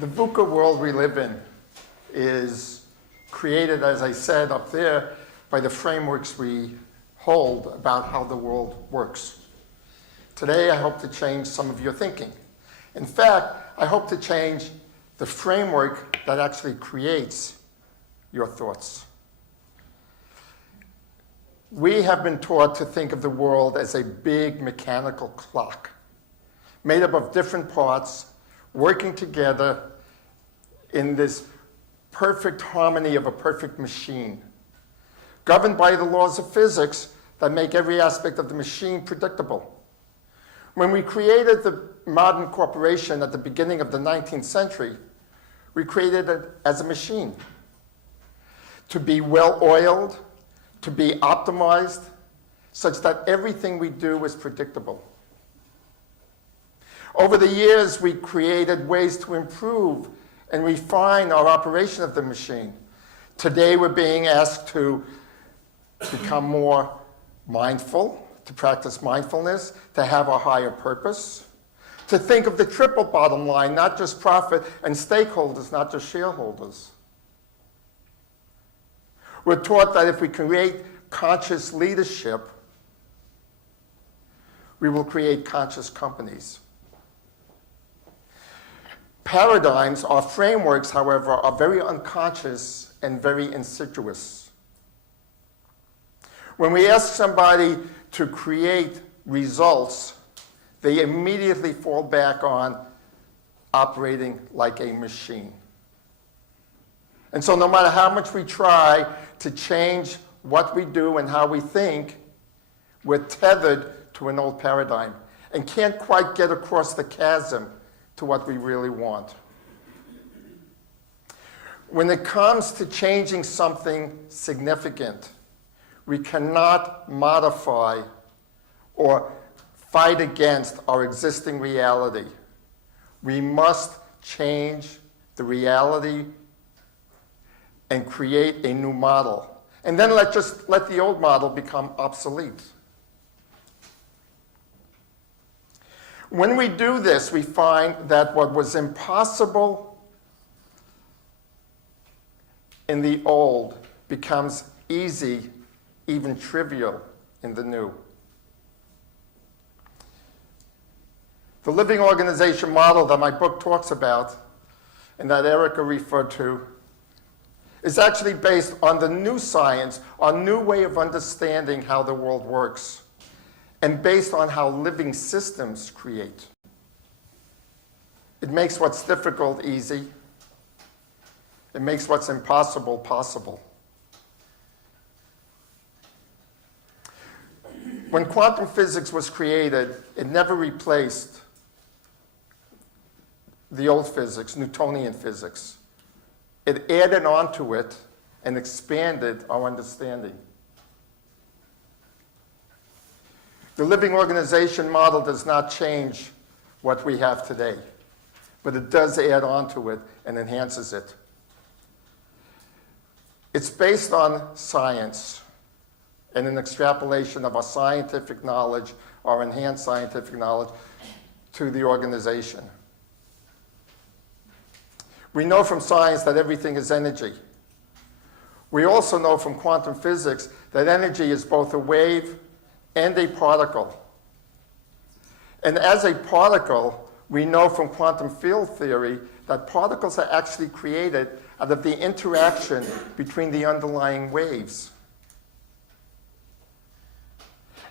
The VUCA world we live in is created, as I said up there, by the frameworks we hold about how the world works. Today, I hope to change some of your thinking. In fact, I hope to change the framework that actually creates your thoughts. We have been taught to think of the world as a big mechanical clock, made up of different parts, working together in this perfect harmony of a perfect machine, governed by the laws of physics that make every aspect of the machine predictable. When we created the modern corporation at the beginning of the 19th century, we created it as a machine to be well-oiled, to be optimized, such that everything we do is predictable. Over the years, we created ways to improve and refine our operation of the machine. Today, we're being asked to become more mindful, to practice mindfulness, to have a higher purpose, to think of the triple bottom line, not just profit, and stakeholders, not just shareholders. We're taught that if we create conscious leadership, we will create conscious companies. Paradigms, or frameworks, however, are very unconscious and very insidious. When we ask somebody to create results, they immediately fall back on operating like a machine. And so no matter how much we try to change what we do and how we think, we're tethered to an old paradigm and can't quite get across the chasm to what we really want. When it comes to changing something significant, we cannot modify or fight against our existing reality. We must change the reality and create a new model. And then just let the old model become obsolete. When we do this, we find that what was impossible in the old becomes easy, even trivial, in the new. The living organization model that my book talks about and that Erica referred to is actually based on the new science, on new way of understanding how the world works, and based on how living systems create. It makes what's difficult easy. It makes what's impossible possible. When quantum physics was created, it never replaced the old physics, Newtonian physics. It added onto it and expanded our understanding. The living organization model does not change what we have today, but it does add onto it and enhances it. It's based on science and an extrapolation of our scientific knowledge, our enhanced scientific knowledge, to the organization. We know from science that everything is energy. We also know from quantum physics that energy is both a wave and a particle. And as a particle, we know from quantum field theory that particles are actually created out of the interaction between the underlying waves.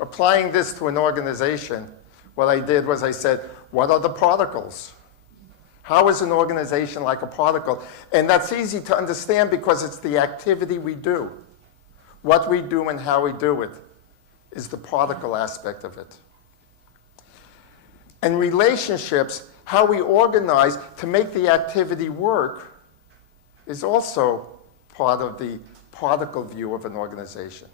Applying this to an organization, what I did was I said, what are the particles? How is an organization like a particle? And that's easy to understand because it's the activity we do. What we do and how we do it is the particle aspect of it. And relationships, how we organize to make the activity work, is also part of the particle view of an organization.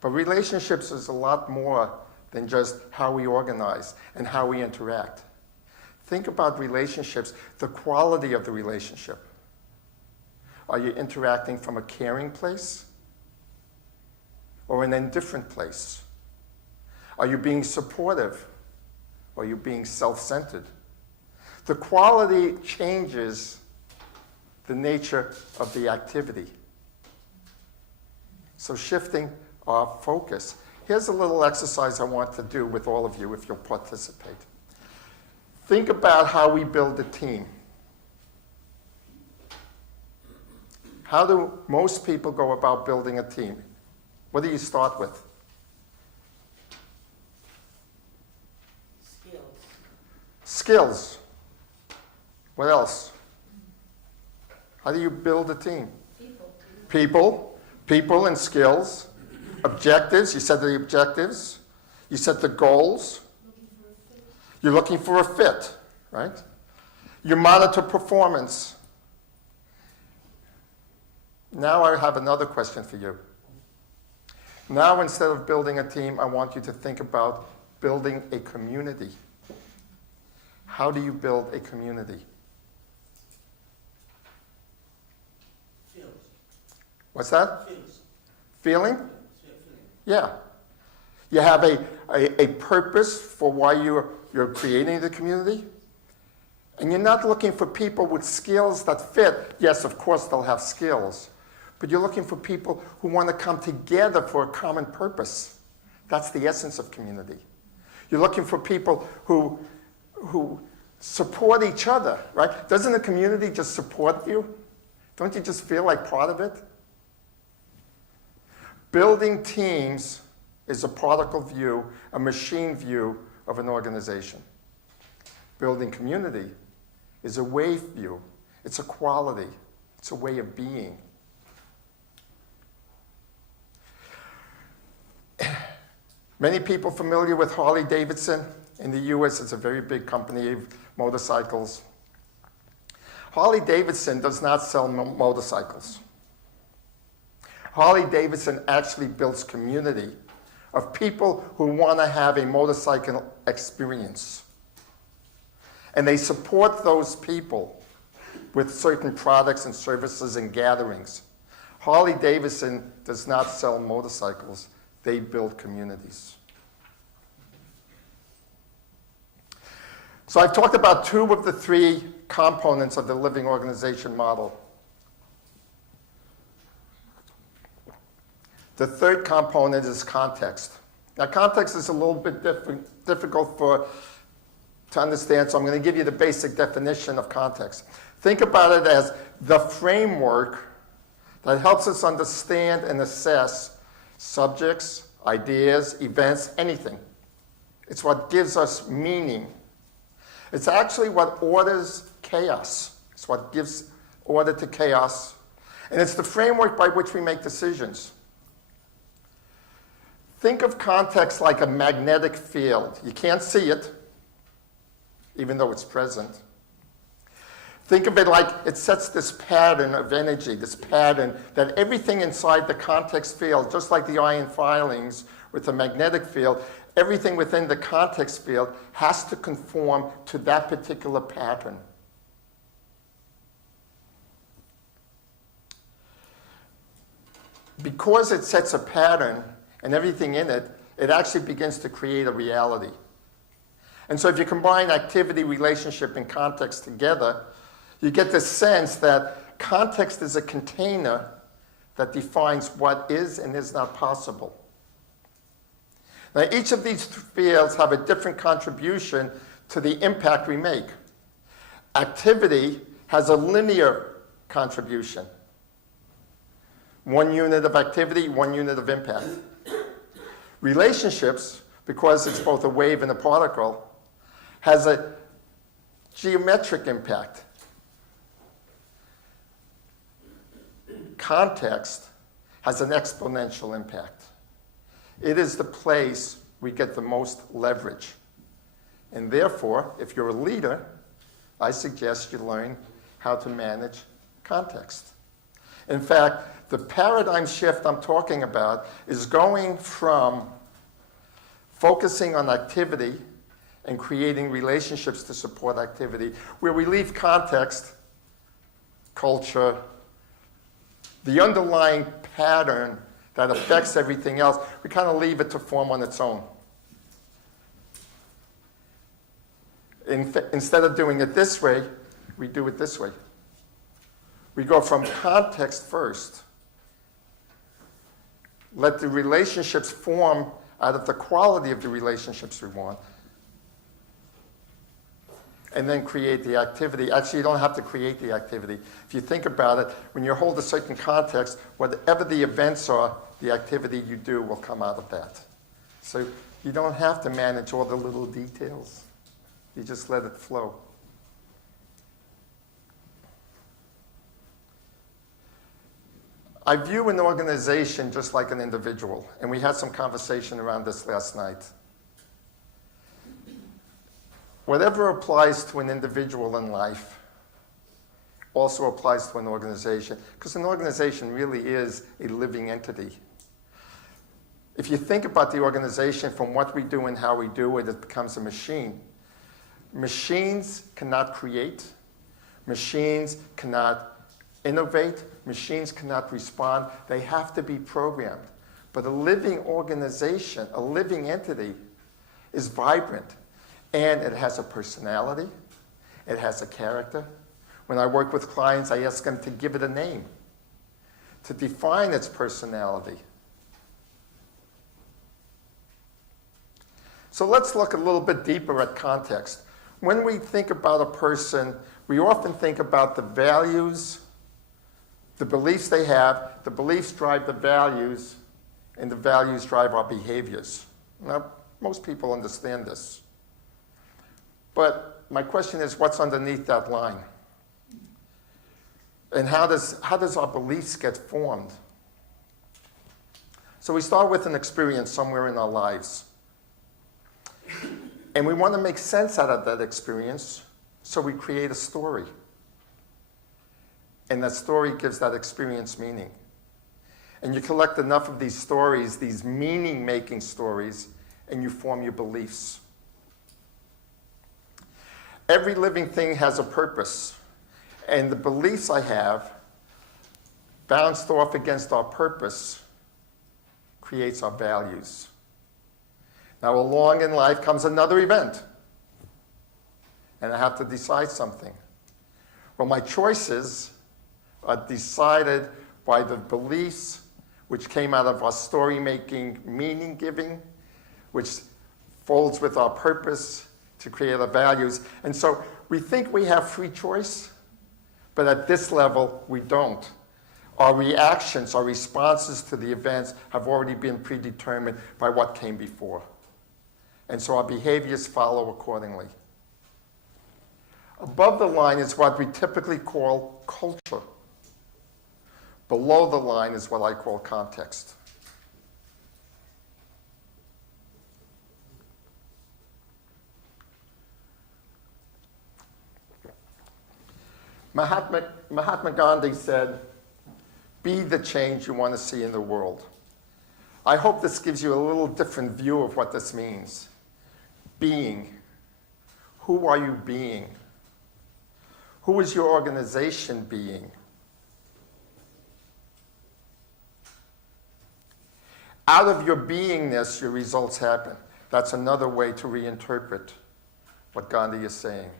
But relationships is a lot more than just how we organize and how we interact. Think about relationships, the quality of the relationship. Are you interacting from a caring place or an indifferent place? Are you being supportive or are you being self-centered? the quality changes the nature of the activity. So shifting our focus. Here's a little exercise I want to do with all of you if you'll participate. Think about how we build a team. How do most people go about building a team? What do you start with? Skills. What else? How do you build a team? People and skills. Objectives. You set the objectives. You set the goals. You're looking for a fit, right? You monitor performance. Now I have another question for you. Now, instead of building a team, I want you to think about building a community. How do you build a community? Feels. What's that? Feels. Feeling? Feeling. Yeah. You have a purpose for why you're creating the community. And you're not looking for people with skills that fit. Yes, of course, they'll have skills. But you're looking for people who want to come together for a common purpose. That's the essence of community. You're looking for people who support each other, right? Doesn't a community just support you? Don't you just feel like part of it? Building teams is a particle view, a machine view of an organization. Building community is a wave view. It's a quality. It's a way of being. Many people familiar with Harley Davidson? In the US, it's a very big company of motorcycles. Harley Davidson does not sell motorcycles. Harley Davidson actually builds community of people who want to have a motorcycle experience. And they support those people with certain products and services and gatherings. Harley Davidson does not sell motorcycles. They build communities. So I've talked about two of the three components of the living organization model. The third component is context. Now, context is a little bit difficult to understand, so I'm going to give you the basic definition of context. Think about it as the framework that helps us understand and assess subjects, ideas, events, anything. It's what gives us meaning. It's actually what orders chaos. It's what gives order to chaos. And it's the framework by which we make decisions. Think of context like a magnetic field. You can't see it, even though it's present. Think of it like it sets this pattern of energy, this pattern that everything inside the context field, just like the iron filings with the magnetic field, everything within the context field has to conform to that particular pattern. Because it sets a pattern and everything in it, it actually begins to create a reality. And so if you combine activity, relationship, and context together, you get this sense that context is a container that defines what is and is not possible. Now, each of these fields have a different contribution to the impact we make. Activity has a linear contribution. 1 unit of activity, 1 unit of impact. Relationships, because it's both a wave and a particle, has a geometric impact. Context has an exponential impact. It is the place we get the most leverage. And therefore, if you're a leader, I suggest you learn how to manage context. In fact, the paradigm shift I'm talking about is going from focusing on activity and creating relationships to support activity, where we leave context, culture, the underlying pattern that affects everything else, we kind of leave it to form on its own. Instead of doing it this way, we do it this way. We go from context first. Let the relationships form out of the quality of the relationships we want. And then create the activity. Actually, you don't have to create the activity. If you think about it, when you hold a certain context, whatever the events are, the activity you do will come out of that. So you don't have to manage all the little details. You just let it flow. I view an organization just like an individual, and we had some conversation around this last night. Whatever applies to an individual in life also applies to an organization, because an organization really is a living entity. If you think about the organization from what we do and how we do it, it becomes a machine. Machines cannot create. Machines cannot innovate. Machines cannot respond. They have to be programmed. But a living organization, a living entity, is vibrant. And it has a personality. It has a character. When I work with clients, I ask them to give it a name, to define its personality. So let's look a little bit deeper at context. When we think about a person, we often think about the values, the beliefs they have. The beliefs drive the values, and the values drive our behaviors. Now, most people understand this. But my question is, what's underneath that line? And how does our beliefs get formed? So we start with an experience somewhere in our lives. And we want to make sense out of that experience, so we create a story. And that story gives that experience meaning. And you collect enough of these stories, these meaning-making stories, and you form your beliefs. Every living thing has a purpose. And the beliefs I have, bounced off against our purpose, creates our values. Now, along in life comes another event. And I have to decide something. Well, my choices are decided by the beliefs which came out of our story-making, meaning-giving, which folds with our purpose to create our values. And so we think we have free choice, but at this level, we don't. Our reactions, our responses to the events have already been predetermined by what came before. And so our behaviors follow accordingly. Above the line is what we typically call culture. Below the line is what I call context. Mahatma Gandhi said, "Be the change you want to see in the world." I hope this gives you a little different view of what this means. Being. Who are you being? Who is your organization being? Out of your beingness, your results happen. That's another way to reinterpret what Gandhi is saying.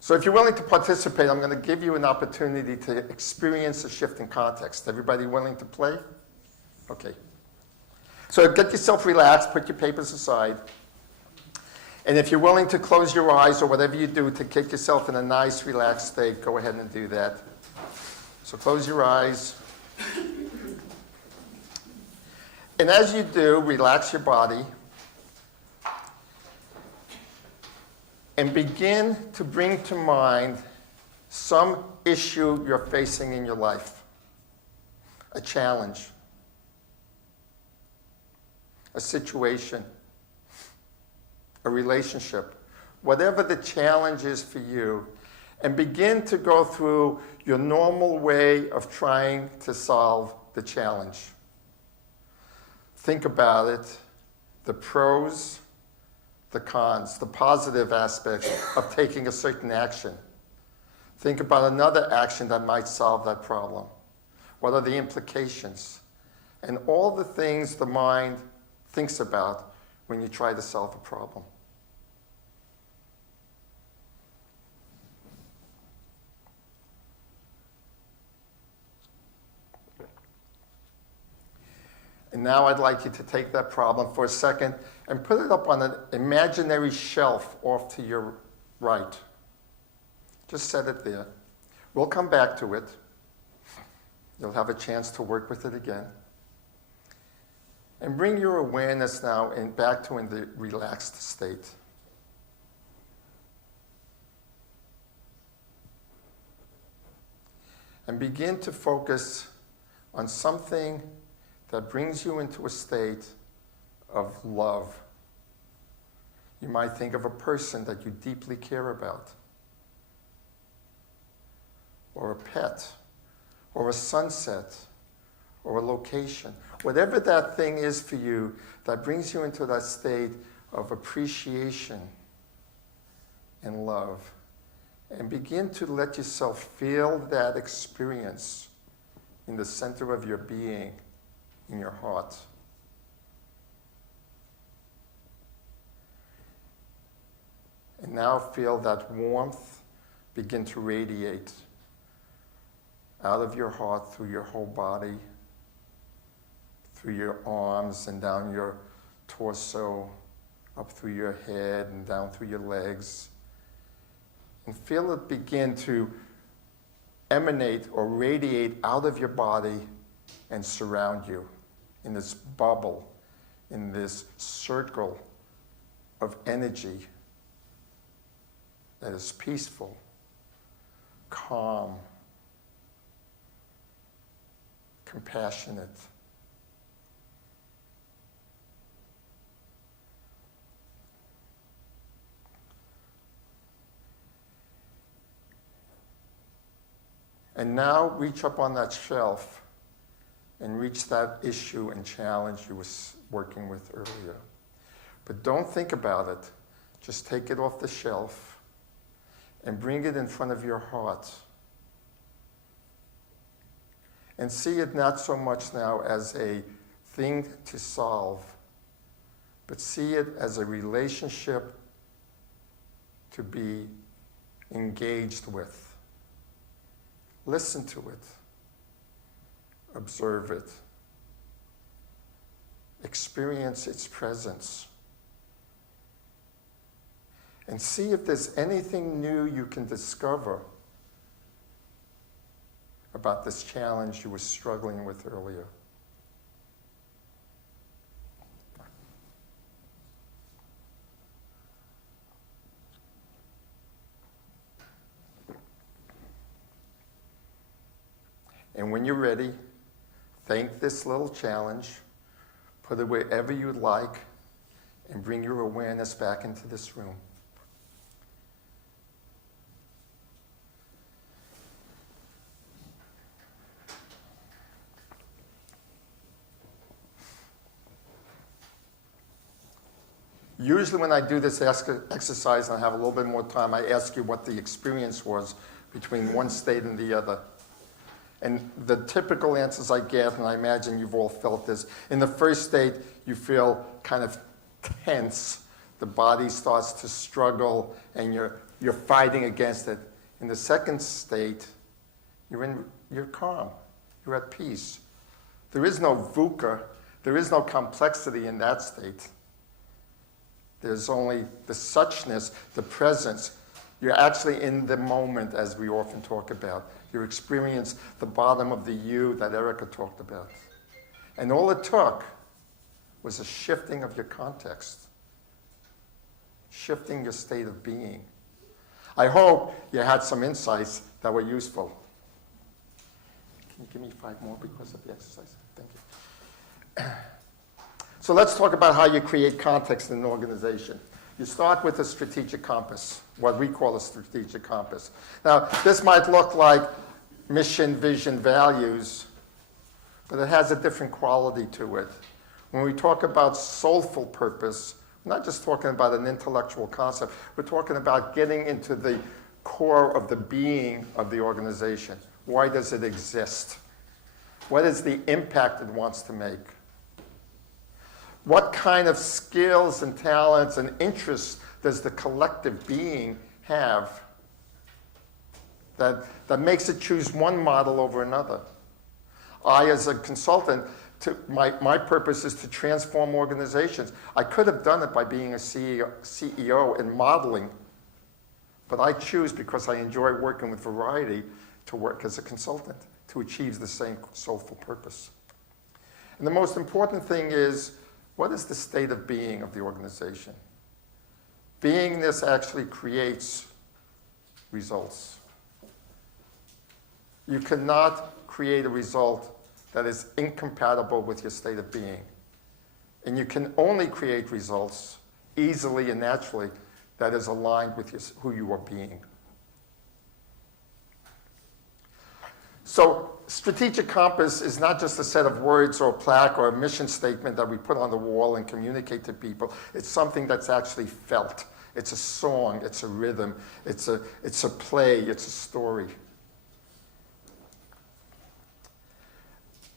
So if you're willing to participate, I'm going to give you an opportunity to experience a shift in context. Everybody willing to play? Okay. So get yourself relaxed, put your papers aside. And if you're willing to close your eyes or whatever you do to get yourself in a nice, relaxed state, go ahead and do that. So close your eyes. And as you do, relax your body. And begin to bring to mind some issue you're facing in your life. A challenge. A situation. A relationship. Whatever the challenge is for you. And begin to go through your normal way of trying to solve the challenge. Think about it. The pros, the cons, the positive aspects of taking a certain action. Think about another action that might solve that problem. What are the implications? And all the things the mind thinks about when you try to solve a problem. now I'd like you to take that problem for a second and put it up on an imaginary shelf off to your right. Just set it there. We'll come back to it. You'll have a chance to work with it again. And bring your awareness now back to the relaxed state. And begin to focus on something that brings you into a state of love. You might think of a person that you deeply care about, or a pet, or a sunset, or a location. Whatever that thing is for you that brings you into that state of appreciation and love. And begin to let yourself feel that experience in the center of your being, in your heart. And now feel that warmth begin to radiate out of your heart through your whole body, through your arms and down your torso, up through your head and down through your legs. And feel it begin to emanate or radiate out of your body and surround you in this bubble, in this circle of energy that is peaceful, calm, compassionate. And now reach up on that shelf and reach that issue and challenge you was working with earlier. But don't think about it. Just take it off the shelf and bring it in front of your heart. And see it not so much now as a thing to solve, but see it as a relationship to be engaged with. Listen to it. Observe it. Experience its presence. And see if there's anything new you can discover about this challenge you were struggling with earlier. And when you're ready, thank this little challenge, put it wherever you'd like, and bring your awareness back into this room. Usually when I do this exercise and I have a little bit more time, I ask you what the experience was between one state and the other. And the typical answers I get, and I imagine you've all felt this, in the first state, you feel kind of tense. The body starts to struggle, and you're fighting against it. In the second state, you're calm. You're at peace. There is no V.U.C.A. There is no complexity in that state. There's only the suchness, the presence. You're actually in the moment, as we often talk about. You experience the bottom of the U that Erica talked about. And all it took was a shifting of your context, shifting your state of being. I hope you had some insights that were useful. Can you give me 5 more because of the exercise? Thank you. So let's talk about how you create context in an organization. You start with a strategic compass, what we call a strategic compass. Now, this might look like mission, vision, values, but it has a different quality to it. When we talk about soulful purpose, we're not just talking about an intellectual concept, we're talking about getting into the core of the being of the organization. Why does it exist? What is the impact it wants to make? What kind of skills and talents and interests does the collective being have that makes it choose one model over another? I, as a consultant, my purpose is to transform organizations. I could have done it by being a CEO and modeling, but I choose, because I enjoy working with variety, to work as a consultant to achieve the same soulful purpose. And the most important thing is, what is the state of being of the organization? Beingness actually creates results. You cannot create a result that is incompatible with your state of being. And you can only create results easily and naturally that is aligned with who you are being. So strategic compass is not just a set of words or a plaque or a mission statement that we put on the wall and communicate to people. It's something that's actually felt. It's a song, it's a rhythm, it's a play, it's a story.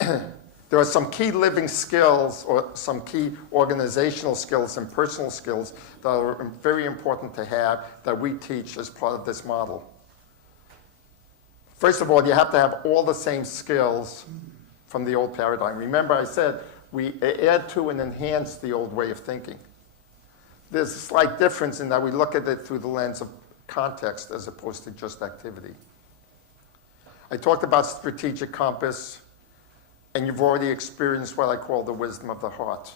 There are some key living skills or some key organizational skills and personal skills that are very important to have that we teach as part of this model. First of all, you have to have all the same skills from the old paradigm. Remember, I said we add to and enhance the old way of thinking. There's a slight difference in that we look at it through the lens of context as opposed to just activity. I talked about strategic compass, and you've already experienced what I call the wisdom of the heart.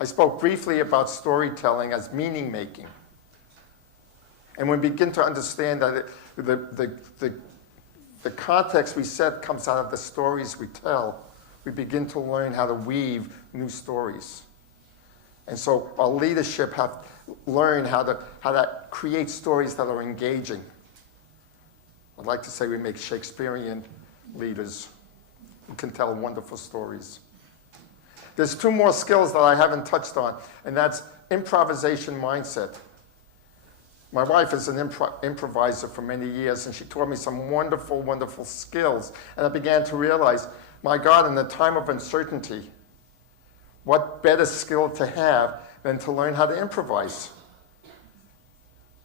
I spoke briefly about storytelling as meaning making. And we begin to understand that the context we set comes out of the stories we tell. We begin to learn how to weave new stories. And so our leadership have learned how to create stories that are engaging. I'd like to say we make Shakespearean leaders who can tell wonderful stories. There's two more skills that I haven't touched on, and that's improvisation mindset. My wife is an improviser for many years, and she taught me some wonderful, wonderful skills. And I began to realize, my God, in the time of uncertainty, what better skill to have than to learn how to improvise?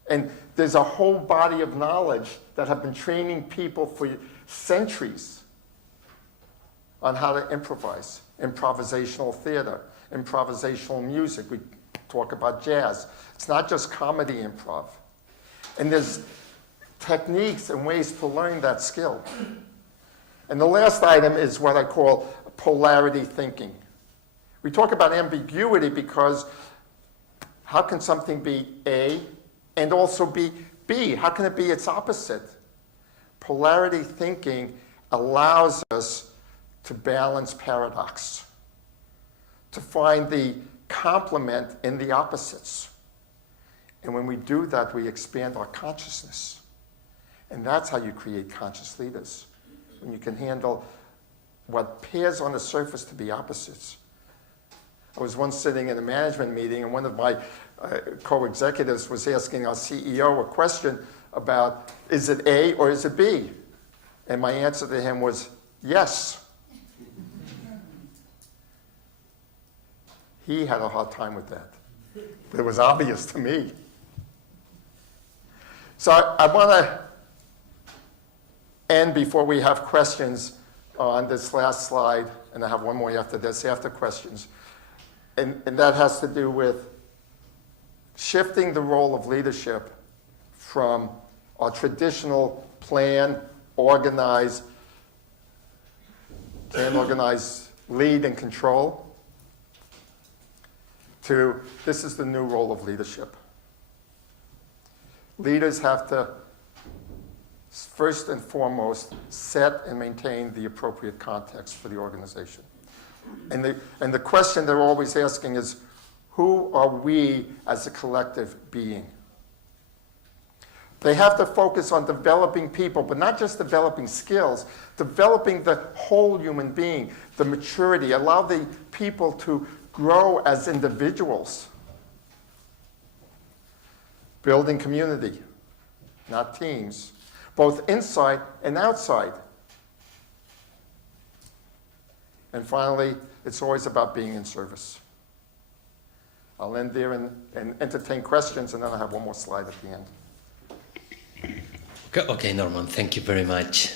And there's a whole body of knowledge that have been training people for centuries on how to improvise. Improvisational theater, improvisational music. We talk about jazz. It's not just comedy improv. And there's techniques and ways to learn that skill. And the last item is what I call polarity thinking. We talk about ambiguity because how can something be A and also be B? How can it be its opposite? Polarity thinking allows us to balance paradox, to find the complement in the opposites. And when we do that, we expand our consciousness. And that's how you create conscious leaders. When you can handle what appears on the surface to be opposites. I was once sitting in a management meeting, and one of my co-executives was asking our CEO a question about, is it A or is it B? And my answer to him was, yes. He had a hard time with that. But it was obvious to me. So I want to end before we have questions on this last slide, and I have one more after this, after questions. And that has to do with shifting the role of leadership from our traditional plan, organize, lead and control, to this is the new role of leadership. Leaders have to, first and foremost, set and maintain the appropriate context for the organization. And the question they're always asking is, who are we as a collective being? They have to focus on developing people, but not just developing skills, developing the whole human being, the maturity, allow the people to grow as individuals. Building community, not teams, both inside and outside. And finally, it's always about being in service. I'll end there and entertain questions, and then I have one more slide at the end. Okay, Norman, thank you very much.